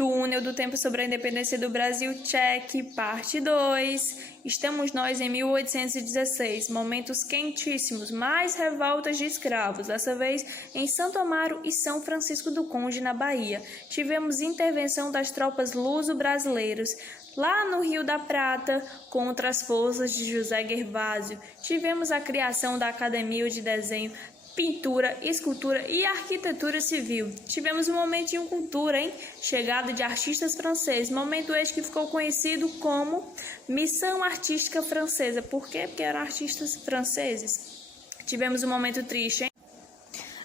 Túnel do Tempo sobre a Independência do Brasil, check, parte 2. Estamos nós em 1816, momentos quentíssimos, mais revoltas de escravos, dessa vez em Santo Amaro e São Francisco do Conde, na Bahia. Tivemos intervenção das tropas luso-brasileiras lá no Rio da Prata, contra as forças de José Gervásio. Tivemos a criação da Academia de Desenho, Pintura, Escultura e Arquitetura Civil. Tivemos um momento em cultura, hein? Chegada de artistas franceses, momento este que ficou conhecido como Missão Artística Francesa. Por quê? Porque eram artistas franceses. Tivemos um momento triste, hein?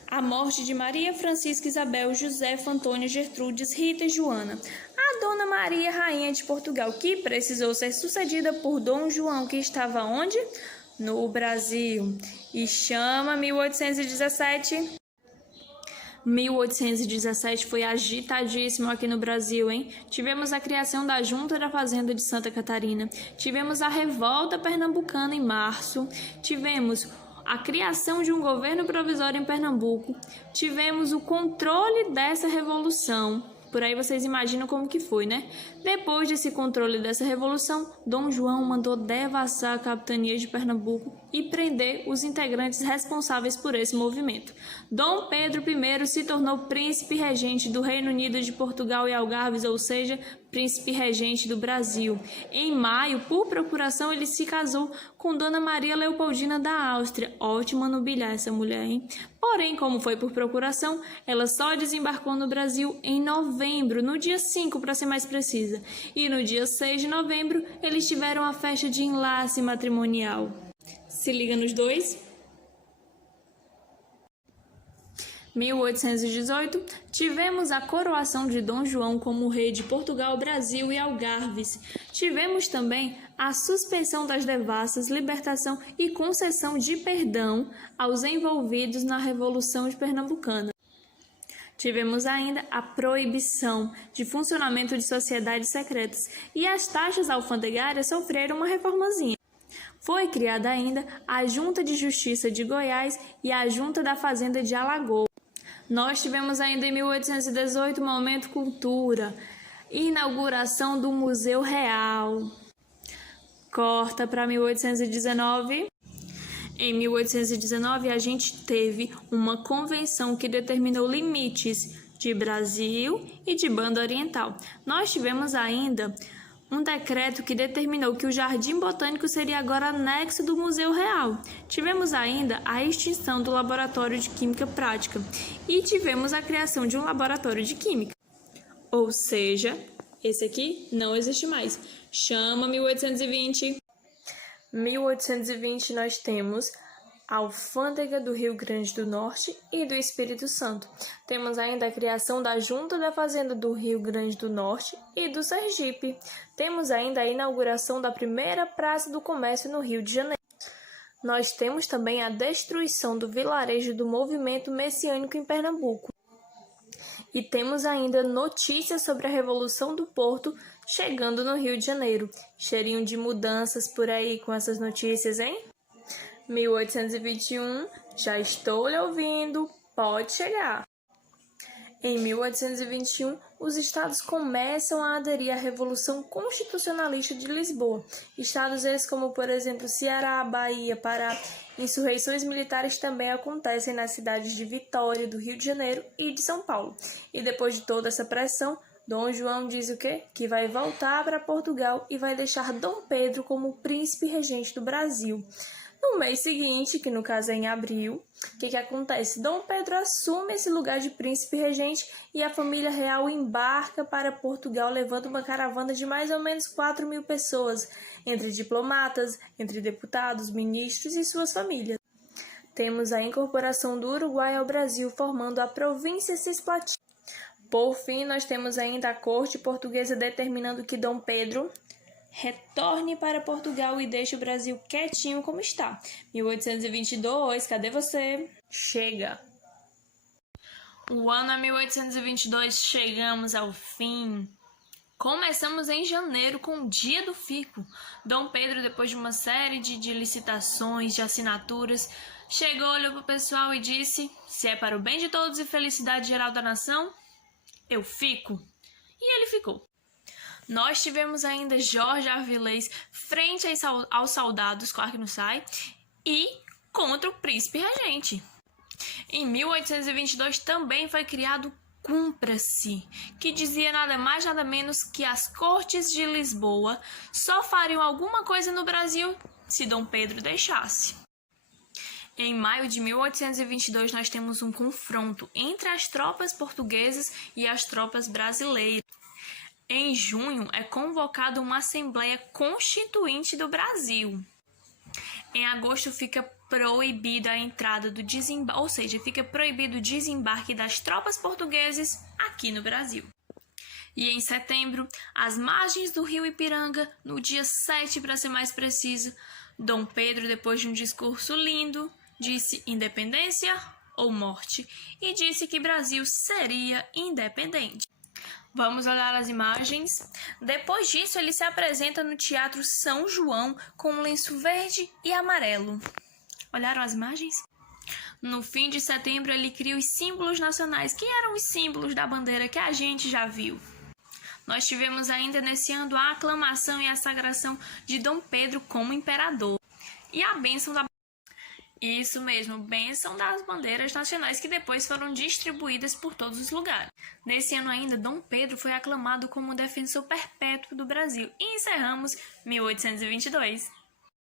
A morte de Maria Francisca Isabel, Josefa, Antônia, Gertrudes, Rita e Joana. A Dona Maria, Rainha de Portugal, que precisou ser sucedida por Dom João, que estava onde? No Brasil. E chama 1817. 1817 foi agitadíssimo aqui no Brasil, hein? Tivemos a criação da Junta da Fazenda de Santa Catarina. Tivemos a Revolta Pernambucana em março. Tivemos a criação de um governo provisório em Pernambuco. Tivemos o controle dessa revolução. Por aí vocês imaginam como que foi, né? Depois desse controle dessa revolução, Dom João mandou devassar a capitania de Pernambuco e prender os integrantes responsáveis por esse movimento. Dom Pedro I se tornou príncipe regente do Reino Unido de Portugal e Algarves, ou seja, príncipe regente do Brasil. Em maio, por procuração, ele se casou com Dona Maria Leopoldina da Áustria. Ótima nobilhar essa mulher, hein? Porém, como foi por procuração, ela só desembarcou no Brasil em novembro, no dia 5, para ser mais precisa. E no dia 6 de novembro, eles tiveram a festa de enlace matrimonial. Se liga nos dois. 1818, tivemos a coroação de Dom João como rei de Portugal, Brasil e Algarves. Tivemos também a suspensão das devassas, libertação e concessão de perdão aos envolvidos na Revolução de Pernambucana. Tivemos ainda a proibição de funcionamento de sociedades secretas e as taxas alfandegárias sofreram uma reformazinha. Foi criada ainda a Junta de Justiça de Goiás e a Junta da Fazenda de Alagoas. Nós tivemos ainda em 1818 momento cultura, inauguração do Museu Real. Corta para 1819. Em 1819, a gente teve uma convenção que determinou limites de Brasil e de Banda Oriental. Nós tivemos ainda um decreto que determinou que o Jardim Botânico seria agora anexo do Museu Real. Tivemos ainda a extinção do Laboratório de Química Prática e tivemos a criação de um laboratório de Química. Ou seja, esse aqui não existe mais. Chama 1820. 1820 nós temos a Alfândega do Rio Grande do Norte e do Espírito Santo. Temos ainda a criação da Junta da Fazenda do Rio Grande do Norte e do Sergipe. Temos ainda a inauguração da primeira Praça do Comércio no Rio de Janeiro. Nós temos também a destruição do vilarejo do movimento messiânico em Pernambuco. E temos ainda notícias sobre a Revolução do Porto chegando no Rio de Janeiro. Cheirinho de mudanças por aí com essas notícias, hein? 1821, já estou lhe ouvindo, pode chegar. Em 1821, os estados começam a aderir à Revolução Constitucionalista de Lisboa. Estados esses como, por exemplo, Ceará, Bahia, Pará. Insurreições militares também acontecem nas cidades de Vitória, do Rio de Janeiro e de São Paulo. E depois de toda essa pressão, Dom João diz o quê? Que vai voltar para Portugal e vai deixar Dom Pedro como príncipe regente do Brasil. No mês seguinte, que no caso é em abril, o que acontece? Dom Pedro assume esse lugar de príncipe regente e a família real embarca para Portugal, levando uma caravana de mais ou menos 4.000 pessoas, entre diplomatas, entre deputados, ministros e suas famílias. Temos a incorporação do Uruguai ao Brasil, formando a província Cisplatina. Por fim, nós temos ainda a corte portuguesa determinando que Dom Pedro retorne para Portugal e deixe o Brasil quietinho como está. 1822, cadê você? Chega! O ano é 1822, chegamos ao fim. Começamos em janeiro com o Dia do Fico. Dom Pedro, depois de uma série de licitações, de assinaturas, chegou, olhou para o pessoal e disse: se é para o bem de todos e felicidade geral da nação, eu fico. e ele ficou. Nós tivemos ainda Jorge Avilés frente aos soldados, claro que não sai, e contra o príncipe regente. Em 1822 também foi criado Cumpra-se, que dizia nada mais nada menos que as Cortes de Lisboa só fariam alguma coisa no Brasil se Dom Pedro deixasse. Em maio de 1822 nós temos um confronto entre as tropas portuguesas e as tropas brasileiras. Em junho é convocada uma Assembleia Constituinte do Brasil. Em agosto fica proibida a entrada do desembarque, ou seja, fica proibido o desembarque das tropas portuguesas aqui no Brasil. E em setembro, às margens do rio Ipiranga, no dia 7 para ser mais preciso, Dom Pedro, depois de um discurso lindo, disse independência ou morte e disse que Brasil seria independente. Vamos olhar as imagens. Depois disso, ele se apresenta no Teatro São João com um lenço verde e amarelo. Olharam as imagens? No fim de setembro, ele cria os símbolos nacionais, que eram os símbolos da bandeira que a gente já viu. Nós tivemos ainda nesse ano a aclamação e a sagração de Dom Pedro como imperador. E a bênção da... Isso mesmo, bênção das bandeiras nacionais que depois foram distribuídas por todos os lugares. Nesse ano ainda, Dom Pedro foi aclamado como defensor perpétuo do Brasil. E encerramos 1822.